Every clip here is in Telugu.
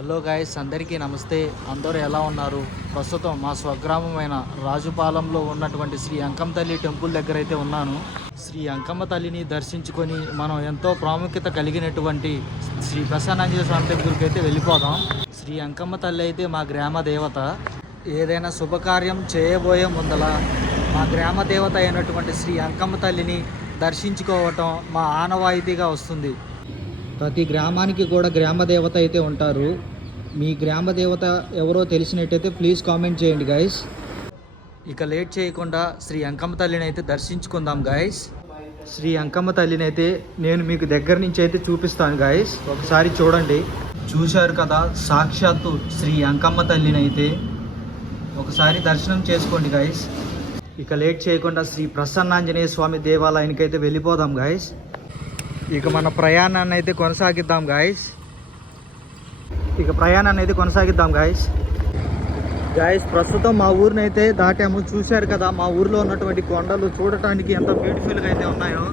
హలో గాయస్, అందరికీ నమస్తే. అందరూ ఎలా ఉన్నారు? ప్రస్తుతం మా స్వగ్రామమైన రాజుపాలెంలో ఉన్నటువంటి శ్రీ అంకమ్మ తల్లి టెంపుల్ దగ్గర అయితే ఉన్నాను. శ్రీ అంకమ్మ తల్లిని దర్శించుకొని మనం ఎంతో ప్రాముఖ్యత కలిగినటువంటి శ్రీ ప్రసన్నాంజనేయ స్వామి టెంపుల్కి అయితే వెళ్ళిపోదాం. శ్రీ అంకమ్మ తల్లి అయితే మా గ్రామ దేవత. ఏదైనా శుభకార్యం చేయబోయే ముందల మా గ్రామ దేవత అయినటువంటి శ్రీ అంకమ్మ తల్లిని దర్శించుకోవటం మా ఆనవాయితీగా వస్తుంది. ప్రతి గ్రామానికి కూడా గ్రామ దేవత అయితే ఉంటారు. మీ గ్రామ దేవత ఎవరో తెలిసినట్టయితే ప్లీజ్ కామెంట్ చేయండి గైస్. ఇక లేట్ చేయకుండా శ్రీ అంకమ్మ తల్లిని అయితే దర్శించుకుందాం గైస్. శ్రీ అంకమ్మ తల్లిని అయితే నేను మీకు దగ్గర నుంచి అయితే చూపిస్తాను గైస్. ఒకసారి చూడండి. చూశారు కదా, సాక్షాత్తు శ్రీ అంకమ్మ తల్లిని అయితే ఒకసారి దర్శనం చేసుకోండి గైస్. ఇక లేట్ చేయకుండా శ్రీ ప్రసన్నాంజనేయ స్వామి దేవాలయానికి అయితే వెళ్ళిపోదాం గైస్. ఇక మన ప్రయాణాన్ని అయితే కొనసాగిద్దాం గాయస్. ప్రస్తుతం మా ఊరిని అయితే దాటాము. చూశారు కదా, మా ఊరిలో ఉన్నటువంటి కొండలు చూడటానికి ఎంత బ్యూటిఫుల్గా అయితే ఉన్నాయో.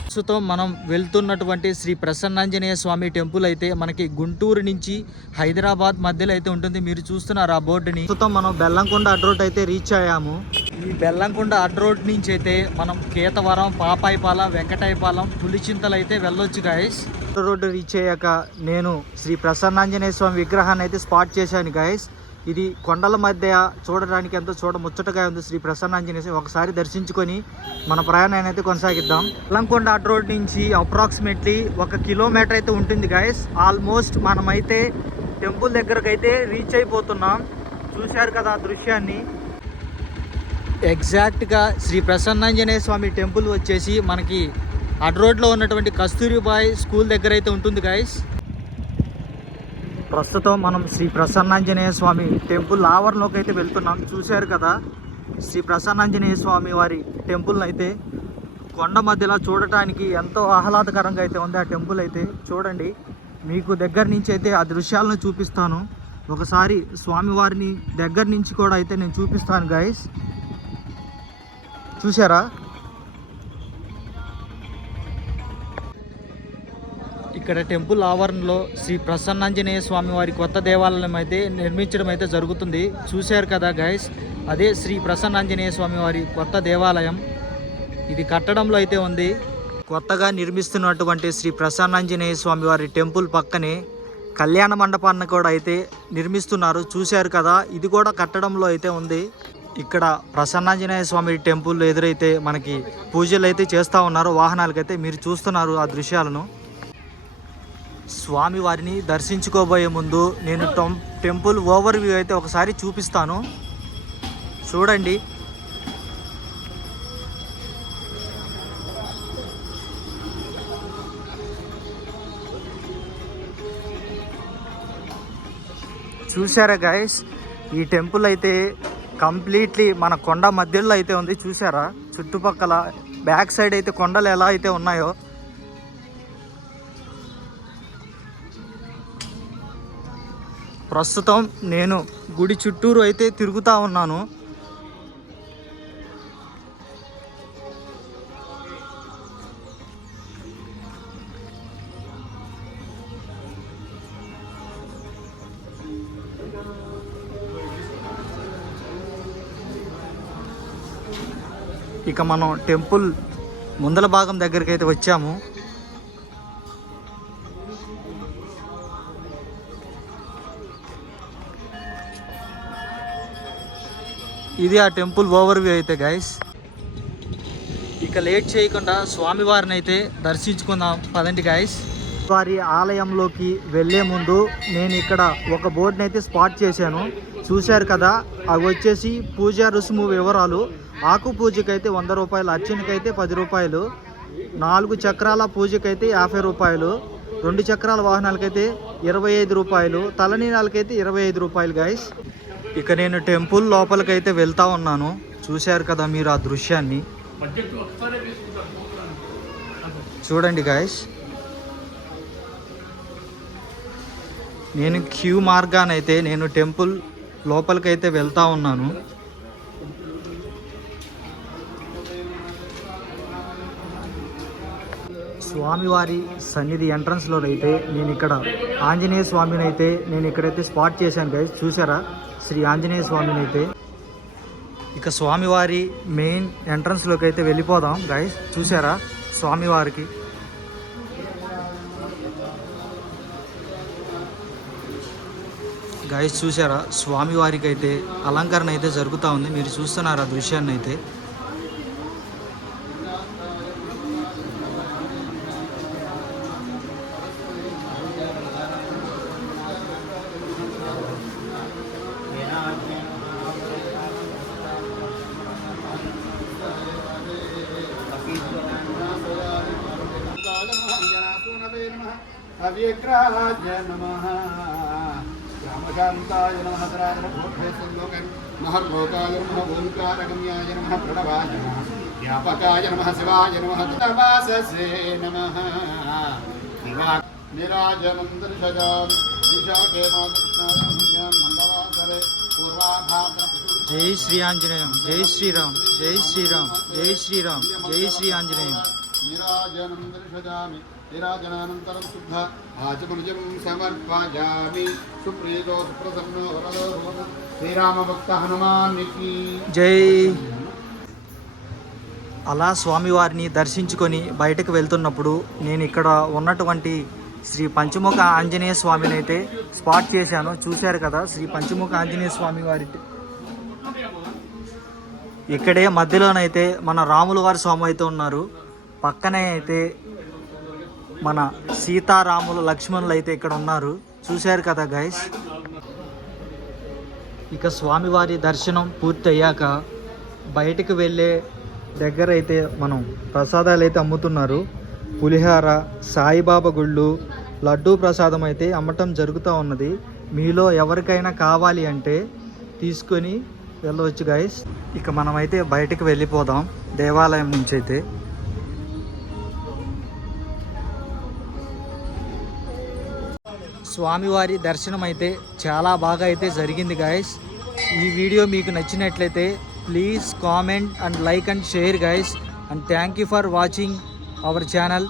ప్రస్తుతం మనం వెళ్తున్నటువంటి శ్రీ ప్రసన్నాంజనేయ స్వామి టెంపుల్ అయితే మనకి గుంటూరు నుంచి హైదరాబాద్ మధ్యలో అయితే ఉంటుంది. మీరు చూస్తున్నారు ఆ బోర్డుని. ప్రస్తుతం మనం బెల్లంకొండ అడ్రోడ్ అయితే రీచ్ అయ్యాము. ఈ బెల్లంకొండ అడ్రోడ్ నుంచి అయితే మనం కేతవరం, పాపాయిపాలెం, వెంకటాయపాలెం, పులిచింతలు అయితే వెళ్ళొచ్చు గాయస్. రోడ్డు రీచ్ అయ్యాక నేను శ్రీ ప్రసన్నాంజనేయ స్వామి విగ్రహాన్ని అయితే స్పాట్ చేశాను గాయస్. ఇది కొండల మధ్య చూడడానికి ఎంతో ముచ్చటగా ఉంది. శ్రీ ప్రసన్నాంజనేయ స్వామి ఒకసారి దర్శించుకొని మన ప్రయాణాన్ని అయితే కొనసాగిద్దాం. బెల్లంకొండ అడ్రోడ్ నుంచి అప్రాక్సిమేట్లీ 1 కిలోమీటర్ అయితే ఉంటుంది గాయస్. ఆల్మోస్ట్ మనమైతే టెంపుల్ దగ్గరకు అయితే రీచ్ అయిపోతున్నాం. చూశారు కదా ఆ దృశ్యాన్ని. ఎగ్జాక్ట్గా శ్రీ ప్రసన్నాంజనేయ స్వామి టెంపుల్ వచ్చేసి మనకి అడ్రోడ్లో ఉన్నటువంటి కస్తూరిబాయ్ స్కూల్ దగ్గర అయితే ఉంటుంది గాయస్. ప్రస్తుతం మనం శ్రీ ప్రసన్నాంజనేయ స్వామి టెంపుల్ ఆవరణలోకి అయితే వెళ్తున్నాం. చూశారు కదా, శ్రీ ప్రసన్నాంజనేయ స్వామి వారి టెంపుల్ని అయితే కొండ మధ్యలో చూడటానికి ఎంతో ఆహ్లాదకరంగా అయితే ఉంది. ఆ టెంపుల్ అయితే చూడండి. మీకు దగ్గర నుంచి అయితే ఆ దృశ్యాలను చూపిస్తాను. ఒకసారి స్వామివారిని దగ్గర నుంచి కూడా అయితే నేను చూపిస్తాను గాయస్. చూసారా, ఇక్కడ టెంపుల్ ఆవరణలో శ్రీ ప్రసన్నాంజనేయ స్వామి వారి కొత్త దేవాలయం అయితే నిర్మించడం అయితే జరుగుతుంది. చూశారు కదా గైస్, అదే శ్రీ ప్రసన్నాంజనేయ స్వామి వారి కొత్త దేవాలయం. ఇది కట్టడంలో అయితే ఉంది. కొత్తగా నిర్మిస్తున్నటువంటి శ్రీ ప్రసన్నాంజనేయ స్వామి వారి టెంపుల్ పక్కనే కళ్యాణ మండపాన్ని కూడా అయితే నిర్మిస్తున్నారు. చూశారు కదా, ఇది కూడా కట్టడంలో అయితే ఉంది. ఇక్కడ ప్రసన్నాంజనేయ స్వామి టెంపుల్ ఎదురైతే మనకి పూజలు అయితే చేస్తూ ఉన్నారు. వాహనాలకైతే మీరు చూస్తున్నారు ఆ దృశ్యాలను. స్వామి వారిని దర్శించుకోబోయే ముందు నేను టెంపుల్ ఓవర్ వ్యూ అయితే ఒకసారి చూపిస్తాను. చూడండి. చూసారా గైస్, ఈ టెంపుల్ అయితే కంప్లీట్లీ మన కొండ మధ్యలో అయితే ఉంది. చూసారా, చుట్టుపక్కల బ్యాక్ సైడ్ అయితే కొండలు ఎలా అయితే ఉన్నాయో. ప్రస్తుతం నేను గుడి చుట్టూరు అయితే తిరుగుతూ ఉన్నాను. ఇక మనం టెంపుల్ ముందల భాగం దగ్గరికి అయితే వచ్చాము. ఇది ఆ టెంపుల్ ఓవర్ వ్యూ అయితే గైస్. ఇక లేట్ చేయకుండా స్వామివారిని అయితే దర్శించుకుందాం పదండి గైస్. వారి ఆలయంలోకి వెళ్ళే ముందు నేను ఇక్కడ ఒక బోర్డుని అయితే స్పాట్ చేశాను. చూశారు కదా, అవి వచ్చేసి పూజా రుసుము వివరాలు. ఆకు పూజకైతే 100 రూపాయలు, అర్చనకైతే 10 రూపాయలు, 4 చక్రాల పూజకైతే 50 రూపాయలు, 2 చక్రాల వాహనాలకైతే 25 రూపాయలు, తలనీలాలకైతే 25 రూపాయలు గైస్. ఇక నేను టెంపుల్ లోపలికైతే వెళ్తా ఉన్నాను. చూశారు కదా మీరు ఆ దృశ్యాన్ని. చూడండి గైస్, నేను క్యూ మార్గానైతే నేను టెంపుల్ లోపలికైతే వెళ్తా ఉన్నాను. స్వామివారి సన్నిధి ఎంట్రన్స్లోనైతే నేను ఇక్కడ ఆంజనేయ స్వామిని అయితే నేను ఇక్కడైతే స్పాట్ చేశాను గైస్. చూసారా శ్రీ ఆంజనేయ స్వామిని అయితే. ఇక స్వామివారి మెయిన్ ఎంట్రన్స్లోకి అయితే వెళ్ళిపోదాం గైస్. చూసారా స్వామివారికి గైస్, చూసారా స్వామివారికి అయితే అలంకరణ అయితే జరుగుతూ ఉంది. మీరు చూస్తున్నారు ఆ దృశ్యాన్ని అయితే. అవ్యగ్రాజ నమః రామకాంతాయ నమః సరాజనభూతేశలోకన్ మహర్లోకాయ నమః ఓంకారగమ్యాయ నమః ప్రణవాయ నమః వ్యాపకాయ నమః శివాయ నమః తవాససే నమః నిరాజనందర్శజాం నిశాకే మాకృష్ణాయ మంగళవాసరే పూర్వాభాద్ర. జై శ్రీ ఆంజనేయం, జై శ్రీరామ్, జై శ్రీరామ్, జై శ్రీరామ్, జై శ్రీ ఆంజనేయం. నిరాజనం దర్శయామి నిరాజనానంతరం శుద్ధ ఆచమనుజం సమర్పయామి. సుప్రీతో సుప్రసన్నో వరదో భవతు శ్రీరామభక్త హనుమానికి జై. అలా స్వామివారిని దర్శించుకొని బయటకు వెళ్తున్నప్పుడు నేను ఇక్కడ ఉన్నటువంటి శ్రీ పంచముఖ ఆంజనేయ స్వామిని అయితే స్పాట్ చేశాను. చూశారు కదా శ్రీ పంచముఖ ఆంజనేయ స్వామి వారి ఇక్కడే మధ్యలోనైతే మన రాముల వారి స్వామి అయితే ఉన్నారు. పక్కనే అయితే మన సీతారాములు లక్ష్మణులు అయితే ఇక్కడ ఉన్నారు. చూశారు కదా గైస్. ఇక స్వామివారి దర్శనం పూర్తి అయ్యాక బయటికి వెళ్ళే దగ్గర అయితే మనం ప్రసాదాలు అయితే అమ్ముతున్నారు. పులిహార, సాయిబాబా గుళ్ళు, లడ్డూ ప్రసాదం అయితే అమ్మటం జరుగుతూ ఉన్నది. మీలో ఎవరికైనా కావాలి అంటే తీసుకొని వెళ్ళవచ్చు గైస్. ఇక మనమైతే బయటికి వెళ్ళిపోదాం దేవాలయం నుంచి అయితే. స్వామివారి దర్శనం అయితే చాలా బాగా అయితే జరిగింది గైస్. ఈ వీడియో మీకు నచ్చినట్లయితే please comment and like and share guys. And thank you for watching our channel.